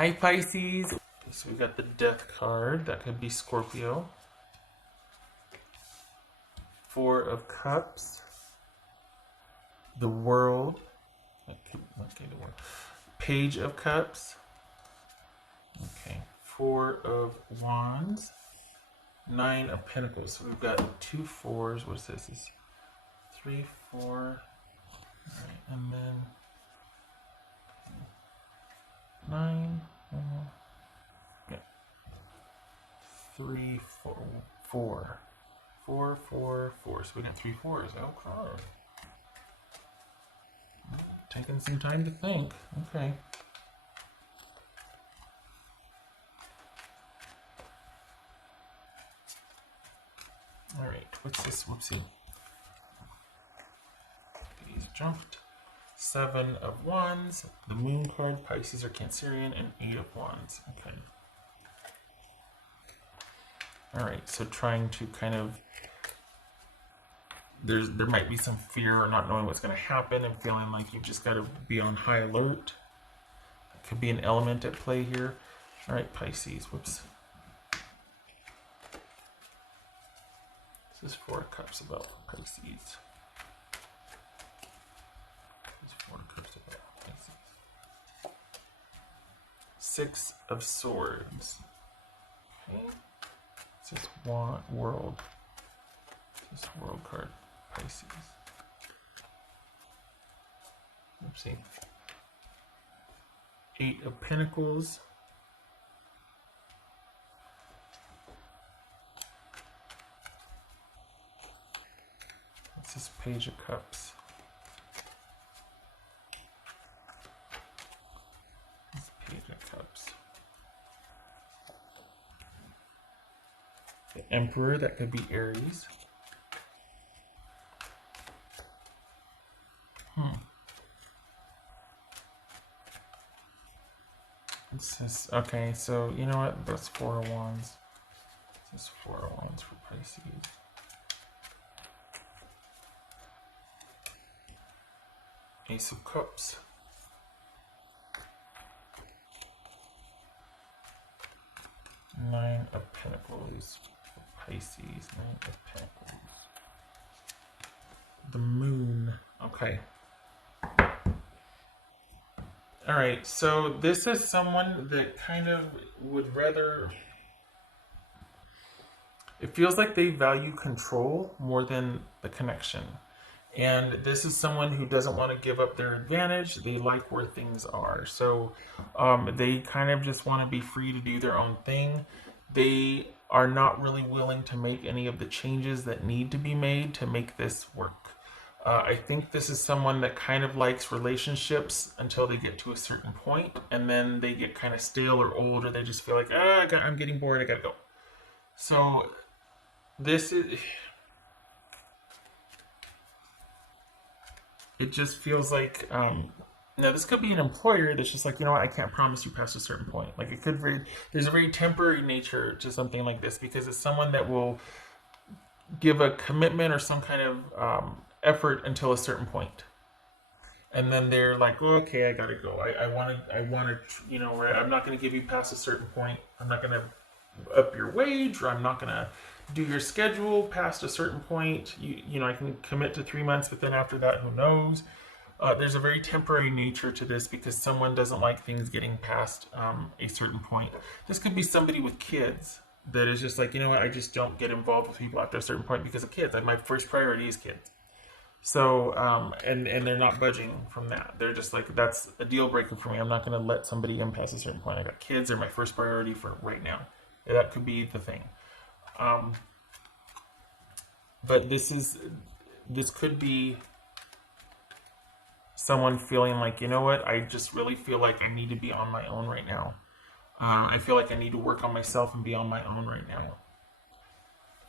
Hi Pisces. So we got the Death card. That could be Scorpio. Four of Cups. The World. Okay, the World. Page of Cups. Okay. Four of Wands. Nine of Pentacles. So we've got two fours. What's this? This is 3, 4. Alright, and then 9. Yeah. 3, 4. 4. 4, 4, 4. So we got 3 fours. Okay. Taking some time to think. Okay. Alright, what's this? Whoopsie. These jumped. 7 of Wands, the Moon card, Pisces or Cancerian, and 8 of Wands. Okay. Alright, so trying to kind of... There might be some fear or not knowing what's going to happen and feeling like you've just got to be on high alert. It could be an element at play here. Alright, Pisces. Whoops. This is 4 of Cups about Pisces. This is 4 of Cups about Pisces. 6 of Swords. Okay. This is World. This is World card. Pisces. Oopsie. 8 of Pentacles. This is Page of Cups. This is Page of Cups. The Emperor, that could be Aries. This is, okay, so you know what? That's 4 of Wands. This is 4 of Wands for Pisces. Ace of Cups. Nine of Pentacles for Pisces. 9 of Pentacles. The Moon. Okay. Alright, so this is someone that kind of would rather... It feels like they value control more than the connection. And this is someone who doesn't want to give up their advantage. They like where things are. So they kind of just want to be free to do their own thing. They are not really willing to make any of the changes that need to be made to make this work. I think this is someone that kind of likes relationships until they get to a certain point, and then they get kind of stale or old, or they just feel like, I'm getting bored, I gotta go. So this is... It just feels like, this could be an employer that's just like, you know what, I can't promise you past a certain point. Like it could be, there's a very temporary nature to something like this because it's someone that will give a commitment or some kind of effort until a certain point. And then they're like, oh, okay, I gotta go. I want to, you know, I'm not going to give you past a certain point. I'm not going to up your wage, or I'm not going to do your schedule past a certain point. You know, I can commit to 3 months, but then after that, who knows? There's a very temporary nature to this because someone doesn't like things getting past a certain point. This could be somebody with kids that is just like, you know what, I just don't get involved with people after a certain point because of kids. My first priority is kids. So, and they're not budging from that. They're just like, that's a deal breaker for me. I'm not going to let somebody in past a certain point. I got kids. They're my first priority for right now. That could be the thing. But this could be someone feeling like, you know what, I just really feel like I need to be on my own right now. I feel like I need to work on myself and be on my own right now.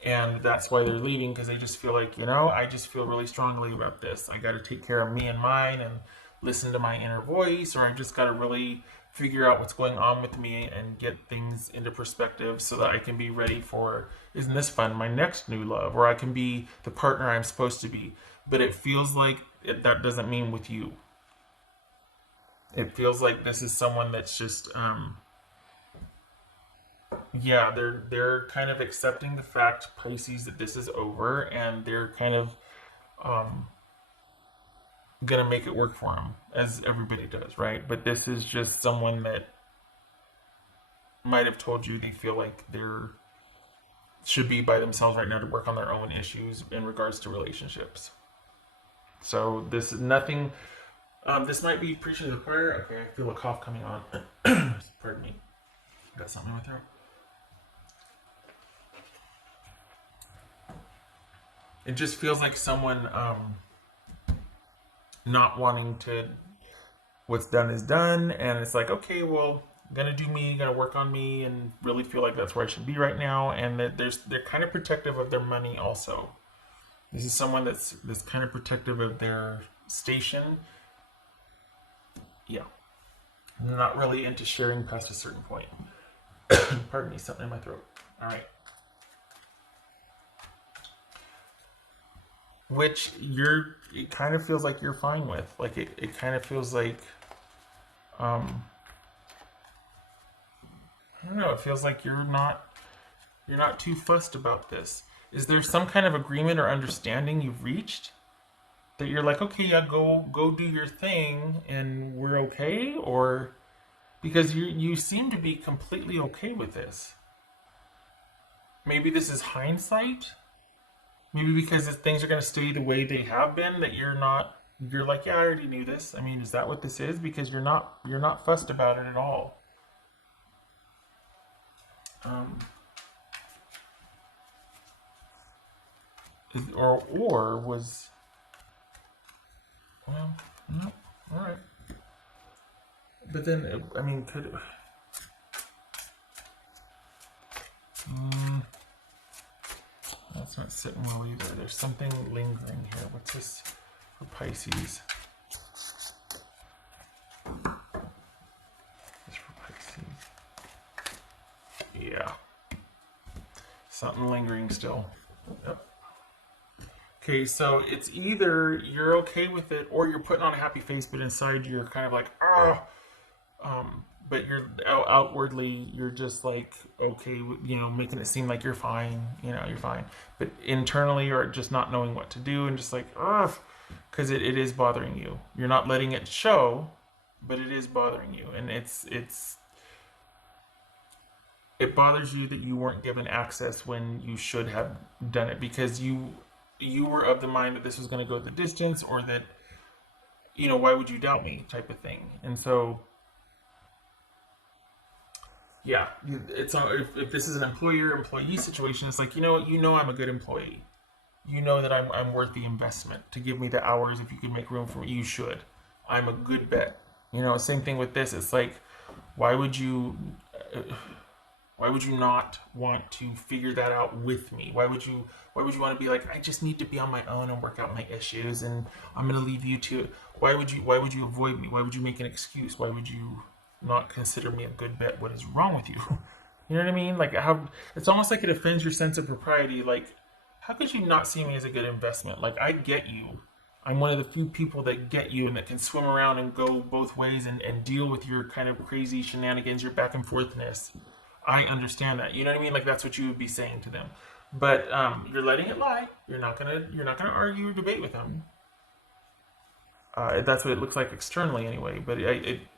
And that's why they're leaving, because they just feel like, you know, I just feel really strongly about this. I got to take care of me and mine and listen to my inner voice, or I just got to really figure out what's going on with me and get things into perspective so that I can be ready for, isn't this fun, my next new love, or I can be the partner I'm supposed to be. But it feels like that doesn't mean with you. It feels like this is someone that's just, yeah, they're kind of accepting the fact, Pisces, that this is over, and they're kind of um, gonna make it work for them, as everybody does, right? But this is just someone that might have told you they feel like they're should be by themselves right now to work on their own issues in regards to relationships. So this is nothing. This might be preaching to the choir. Okay, I feel a cough coming on. Pardon me. Got something in my throat. It just feels like someone not wanting to. What's done is done, and it's like, okay, well, gonna do me, gonna work on me, and really feel like that's where I should be right now. And that they're kind of protective of their money also. This is someone that's kind of protective of their station. Yeah, not really into sharing past a certain point. Pardon me, something in my throat. All right. Which it kind of feels like you're fine with. Like it kind of feels like, um, I don't know, it feels like you're not too fussed about this. Is there some kind of agreement or understanding you've reached that you're like, okay, yeah, go do your thing and we're okay? Or because you seem to be completely okay with this. Maybe this is hindsight. Maybe because things are going to stay the way they have been, that you're like, yeah, I already knew this. I mean, is that what this is? Because you're not fussed about it at all. Um, or was, well, no, all right. But then, I mean, mm, that's not sitting well either. There's something lingering here. What's this for Pisces? This for Pisces. Yeah, something lingering still. Yep. Okay, so it's either you're okay with it or you're putting on a happy face, but inside you're kind of like, ah. But you're outwardly you're just like okay, making it seem like you're fine. You're fine, but internally you're just not knowing what to do and just like, ugh, because it is bothering you. You're not letting it show, but it is bothering you, and it bothers you that you weren't given access when you should have done it because you were of the mind that this was going to go the distance, or that why would you doubt me type of thing. And so yeah, it's if this is an employer-employee situation, it's like, what, I'm a good employee. You know that I'm worth the investment to give me the hours. If you could make room for me, you should. I'm a good bet. Same thing with this. It's like, why would you uh, why would you not want to figure that out with me? Why would you want to be like, I just need to be on my own and work out my issues, and I'm going to leave you to it? Why would you avoid me? Why would you make an excuse? Why would you not consider me a good bet? What is wrong with you? You know what I mean? Like, how it's almost like it offends your sense of propriety. Like, how could you not see me as a good investment? Like, I get you. I'm one of the few people that get you and that can swim around and go both ways, and deal with your kind of crazy shenanigans, your back and forthness. I understand that. You know what I mean? Like, that's what you would be saying to them. But you're letting it lie. You're not gonna argue or debate with them. That's what it looks like externally, anyway. But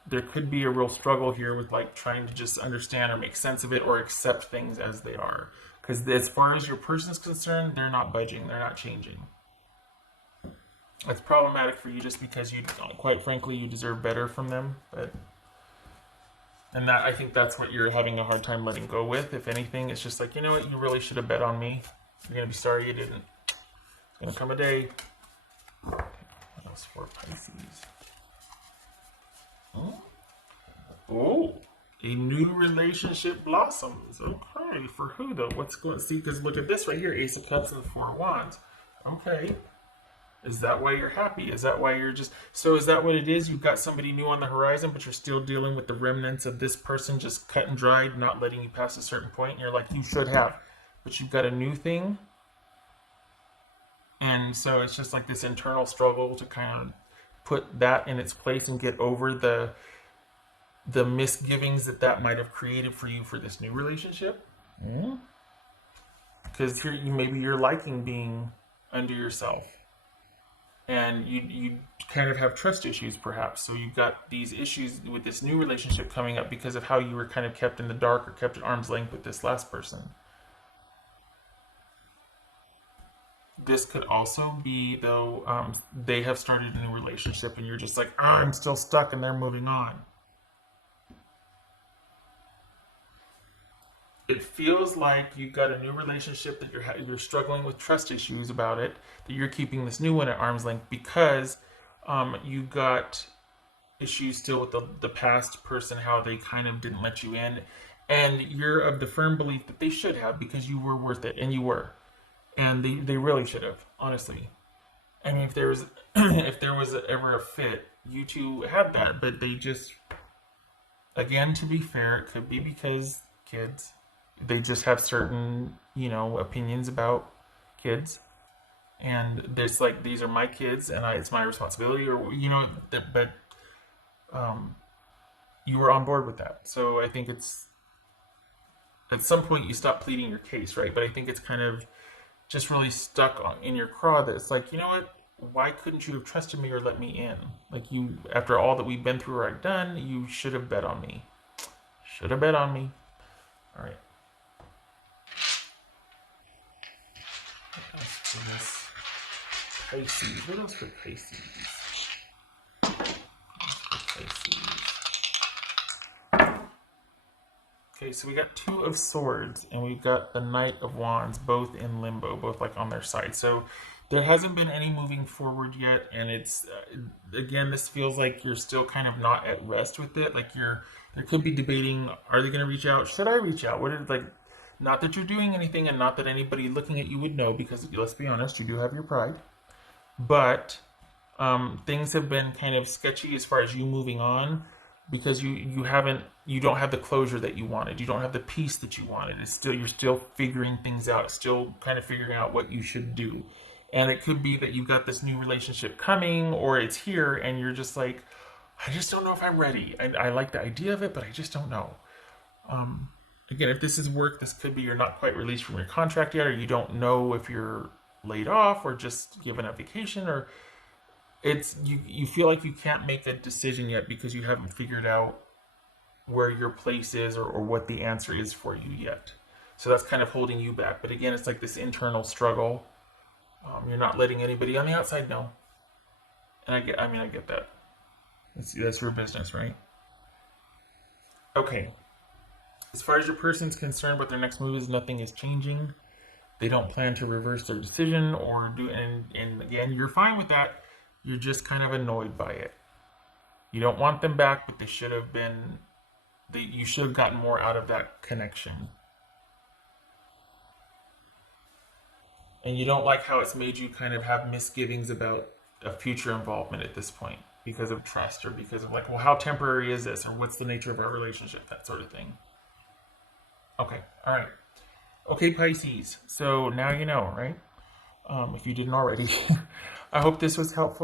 there could be a real struggle here with like trying to just understand or make sense of it or accept things as they are. Because as far as your person is concerned, they're not budging. They're not changing. It's problematic for you just because quite frankly, you deserve better from them. And that, I think that's what you're having a hard time letting go with. If anything, it's just like, you know what, you really should have bet on me. You're gonna be sorry you didn't. It's gonna come a day. Okay, what else for Pisces? Oh, a new relationship blossoms. Okay, for who though? What's going? See, because look at this right here: Ace of Cups and the Four of Wands. Okay, is that why you're happy? Is that why you're just... So is that what it is? You've got somebody new on the horizon, but you're still dealing with the remnants of this person just cut and dried, not letting you pass a certain point, and you're like, you should have. But you've got a new thing. And so it's just like this internal struggle to kind of put that in its place and get over the misgivings that that might have created for you for this new relationship? Because maybe you're liking being under yourself, and you kind of have trust issues perhaps. So you've got these issues with this new relationship coming up because of how you were kind of kept in the dark or kept at arm's length with this last person. This could also be though, they have started a new relationship and you're just like, I'm still stuck and they're moving on. It feels like you've got a new relationship that you're struggling with trust issues about it, that you're keeping this new one at arm's length because you got issues still with the past person, how they kind of didn't let you in, and you're of the firm belief that they should have because you were worth it, and you were, and they really should have, honestly. I mean, if there was if there was ever a fit, you two had that, but they just, again, to be fair, it could be because kids, they just have certain, opinions about kids, and there's like, these are my kids and it's my responsibility, or but um you were on board with that. So I think it's, at some point you stop pleading your case, right? But I think it's kind of just really stuck in your craw that it's like, you know what, why couldn't you have trusted me or let me in? Like, you, after all that we've been through or I've done, you should have bet on me. Should have bet on me. All right. What else for this? Pisces. What else for Pisces? Pisces. Okay, so we got Two of Swords and we've got the Knight of Wands, both in limbo, both like on their side. So there hasn't been any moving forward yet, and it's again, this feels like you're still kind of not at rest with it. Like, there could be debating: are they going to reach out? Should I reach out? What is, like, not that you're doing anything, and not that anybody looking at you would know, because let's be honest, you do have your pride. But things have been kind of sketchy as far as you moving on, because you don't have the closure that you wanted. You don't have the peace that you wanted. You're still figuring things out, still kind of figuring out what you should do. And it could be that you've got this new relationship coming, or it's here, and you're just like, I just don't know if I'm ready. I like the idea of it, but I just don't know. Again, if this is work, this could be you're not quite released from your contract yet, or you don't know if you're laid off or just given a vacation, or it's you feel like you can't make a decision yet because you haven't figured out where your place is, or what the answer is for you yet. So that's kind of holding you back. But again, it's like this internal struggle. You're not letting anybody on the outside know. And I get that. That's your business, right? Okay. As far as your person's concerned, what their next move is, nothing is changing. They don't plan to reverse their decision or do, and again, you're fine with that. You're just kind of annoyed by it. You don't want them back, but they should have been. You should have gotten more out of that connection. And you don't like how it's made you kind of have misgivings about a future involvement at this point because of trust, or because of, like, well, how temporary is this, or what's the nature of our relationship, that sort of thing. Okay, all right. Okay, Pisces. So now you know, right? If you didn't already. I hope this was helpful.